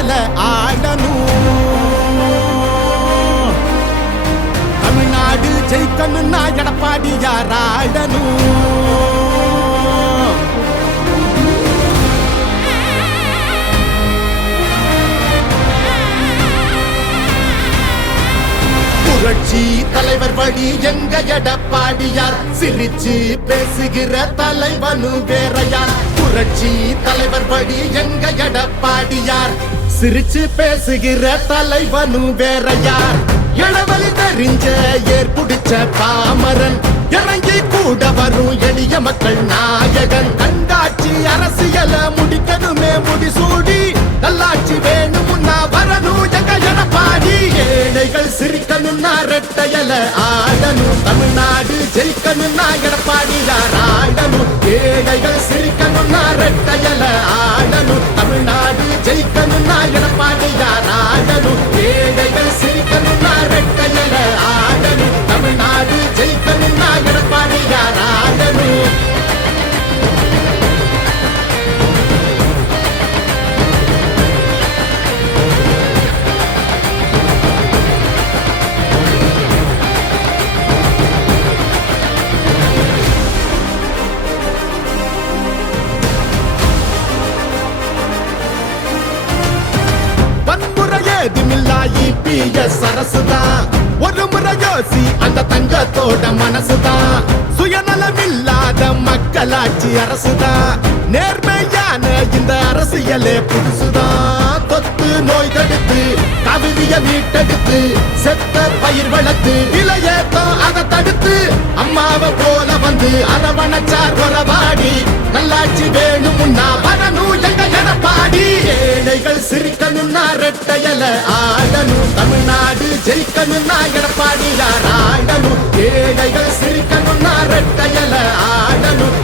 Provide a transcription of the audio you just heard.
ரெட்டையல ஆடணும். தமிழ்நாடு ஜெயிக்கணும்னா எடப்பாடியார் ஆடணும். புரட்சி தலைவர் வழி எங்க எடப்பாடியார், சிரிச்சு பேசுகிற தலைவனு வேறையார். புரட்சி தலைவர் வழி எங்க எடப்பாடியார், சிரிச்சு பேசுகிற தலைவனு வேறையார். எடவழி தெரிஞ்ச ஏற்புடிச்ச பாமரன், இறங்கி கூட வரும் எளிய மக்கள் நாயகன். கண்டாட்சி அரசியல முடிக்கணுமே முடிசூடி, நல்லாட்சி வேணும்னா வரணும் எங்க எடப்பாடி. ஏழைகள் சிரிக்கணும்னா ரெட்டையல ஆடணும். தமிழ்நாடு ஜெயிக்கணும்னா எடப்பாடியார் ஆடணும். ஏழைகள் சிரிக்கணும்னா ரெட்டையல ஆடணும். தமிழ்நாடு ஜெயிக்கணும்னா எடப்பாடியார் ஆடணும். ஏழைகள் சிரிக்கணும்னா ரெட்டையல ஆடணும். தமிழ்நாடு ஜெயிக்கணும்னா எடப்பாடியார் ஆடணும். அரசுதான் ஒரு முறை யோசி, அந்த தங்கத்தோட மனசுதான். சுயநலமில்லாத மக்களாட்சி அரசுதான். நேர்மையான இந்த அரசியலே புதுசுதான். தொத்து நோய் தடுத்து, கவிதைய மீட்டெடுத்து, செத்த பயிர் வளர்த்து, விலையேத்தம் அதை தடுத்து, அம்மாவை போல வந்து அரவணைச்சார் உறவாடி. நல்லாட்சி வேணும்னா வரணும் எங்க எடப்பாடி. ஏழைகள் சிரிக்கணும்னா ரெட்டையல ஆடணும். தமிழ்நாடு ஜெயிக்கணும்னா எடப்பாடியார் ஆடணும். ஏழைகள் சிரிக்கணும்னா ரெட்டையல ஆடணும்.